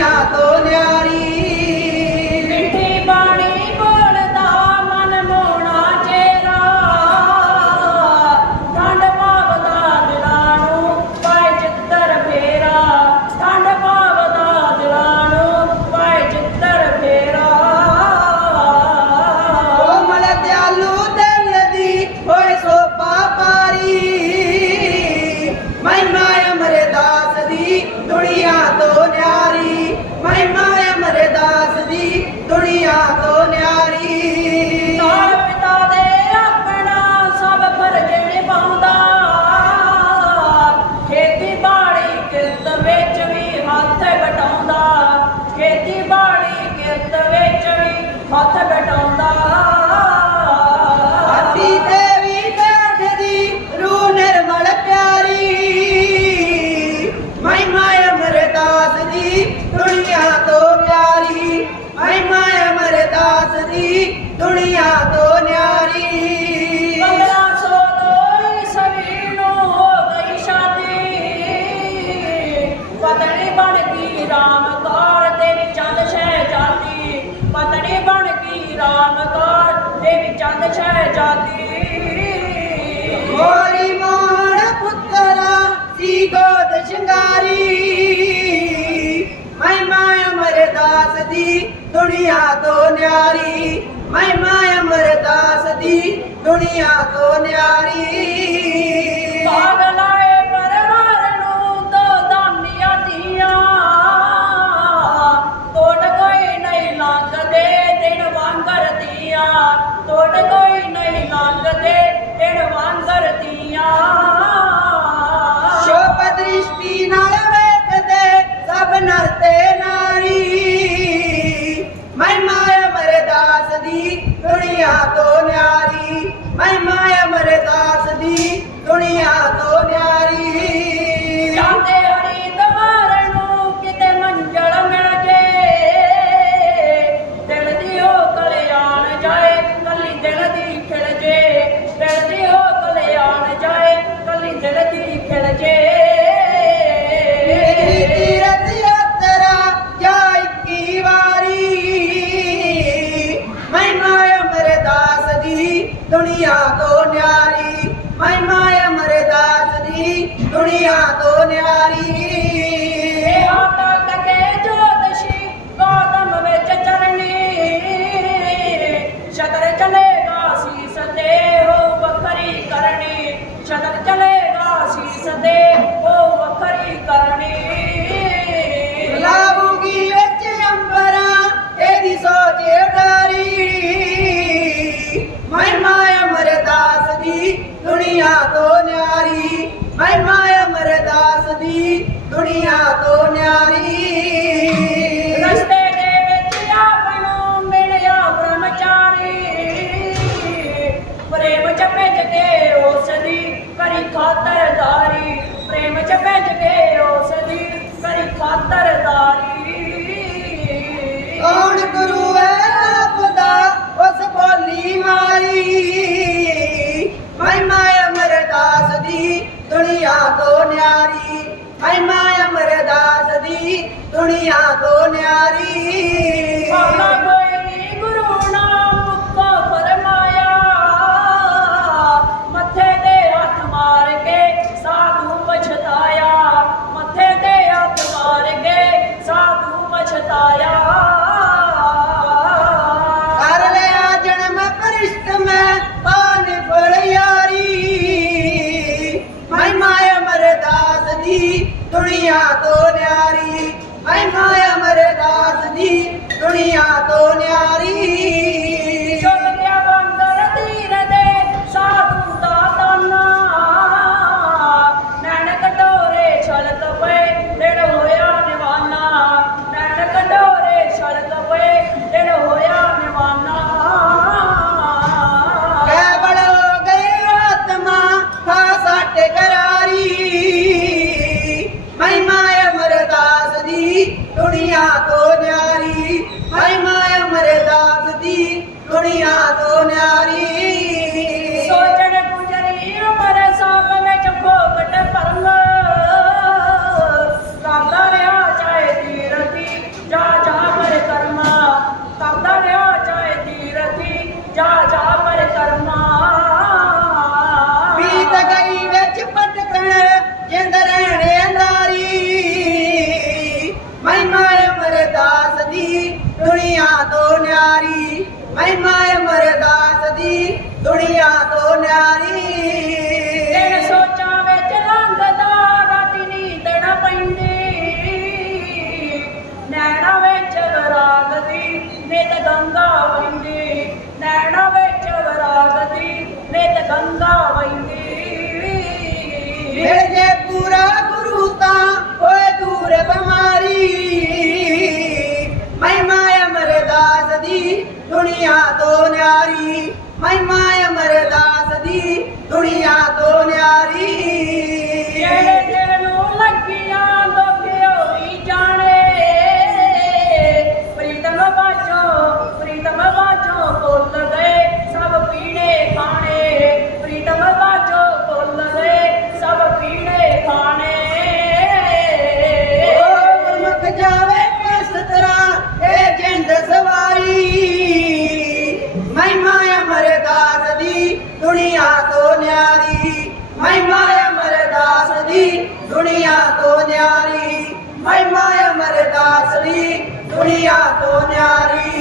या तो न्यारी ਦੁਨੀਆ ਤੋਂ ਨਿਆਰੀ। ਪੰਦਰਾਂ ਸੌ ਦੋ ਈਸਵੀ ਨੂੰ ਹੋ ਗਈ ਸ਼ਾਦੀ। ਪਤਨੀ ਬਣ ਗਈ ਰਾਮ ਕੌਰ ਦੇਵੀ ਚੰਦ ਸ਼ਹਿਜ਼ਾਦੀ ਪਤਨੀ ਬਣ ਗਈ ਰਾਮ ਕੌਰ ਦੇਵੀ ਚੰਦ ਸ਼ਹਿਜ਼ਾਦੀ ਹੋਰੀ ਮਾਣ ਪੁੱਤਰਾ ਸੀ ਗੋਦ ਸ਼ਿੰਗਾਰੀ। ਅਮਰਦਾਸ ਦੀ ਦੁਨੀਆ ਤੋਂ ਨਿਆਰੀ ਮਹਿਮਾ ਅਮਰਦਾਸ ਦੀ ਦੁਨੀਆ ਤੋਂ ਨਿਆਰੀ। ਬਾਗ ਤੋਂ ਨਿਆਰੀ ਮਹਿਮਾ ਅਮਰਦਾਸ ਦੀ ਦੁਨੀਆ ਤੋਂ ਤੋਂ ਮਹਿਮਾ ਅਮਰਦਾਸ ਦੀ ਦੁਨੀਆ ਤੋਂ ਨਿਆਰੀ। ਦੁਨੀਆ ਤੋਂ ਨਿਆਰੀ ਮਹਿਮਾ ਅਮਰਦਾਸ ਦੀ ਦੁਨੀਆ ਤੋਂ ਨਿਆਰੀ। ਤੋਂ ਨਿਆਰੀ। ਸੋਚਣ ਗੁਜਰੀ ਉਮਰ ਸਾਪ ਵਿੱਚ ਫੋਕਟ ਭਰਮ। ਕਰਦਾ ਰਿਹਾ ਚਾਹੇ ਤੀਰਥੀ ਜਾ ਜਾ ਪਰ ਕਰਮਾ। ਕਰਦਾ ਰਿਹਾ ਚਾਹੇ ਤੀਰਥੀ ਜਾ ਜਾ ਪਰ ਕਰਮਾ। ਬੀਤ ਗਈ ਵਿੱਚ ਪਟਕਣ ਜਿੰਦ ਰਹਿਣੇ ਅੰਦਾਰੀ ਮਹਿਮਾ ਅਮਰਦਾਸ ਦੀ ਦੁਨੀਆ ਤੋਂ ਨਿਆਰੀ। ਮਹਿਮਾ ਅਮਰਦਾਸ ਦੀ ਦੁਨੀਆ ਤੋਂ ਨਿਆਰੀ। ਦਿਨ ਸੋਚਾਂ ਵਿੱਚ ਲੰਘਦਾ ਰਾਤੀ ਨੀਂਦ ਨਾ ਪੈਂਦੀ। ਨੈਣਾ ਵਿੱਚ ਵਿਰਾਗ ਦੀ ਨਿਤ ਗੰਗਾ ਵਹਿੰਦੀ। ਨੈਣਾ ਵਿੱਚ ਵਿਰਾਗ ਦੀ ਨਿਤ ਗੰਗਾ ਵਹਿੰਦੀ। ਨਿਆਰੀ ਮਹਿਮਾ ਅਮਰਦਾਸ ਦੀ ਦੁਨੀਆ ਤੋਂ ਨਿਆਰੀ। ਮਹਿਮਾ ਅਮਰਦਾਸ ਦੀ ਦੁਨੀਆ ਤੋਂ ਨਿਆਰੀ।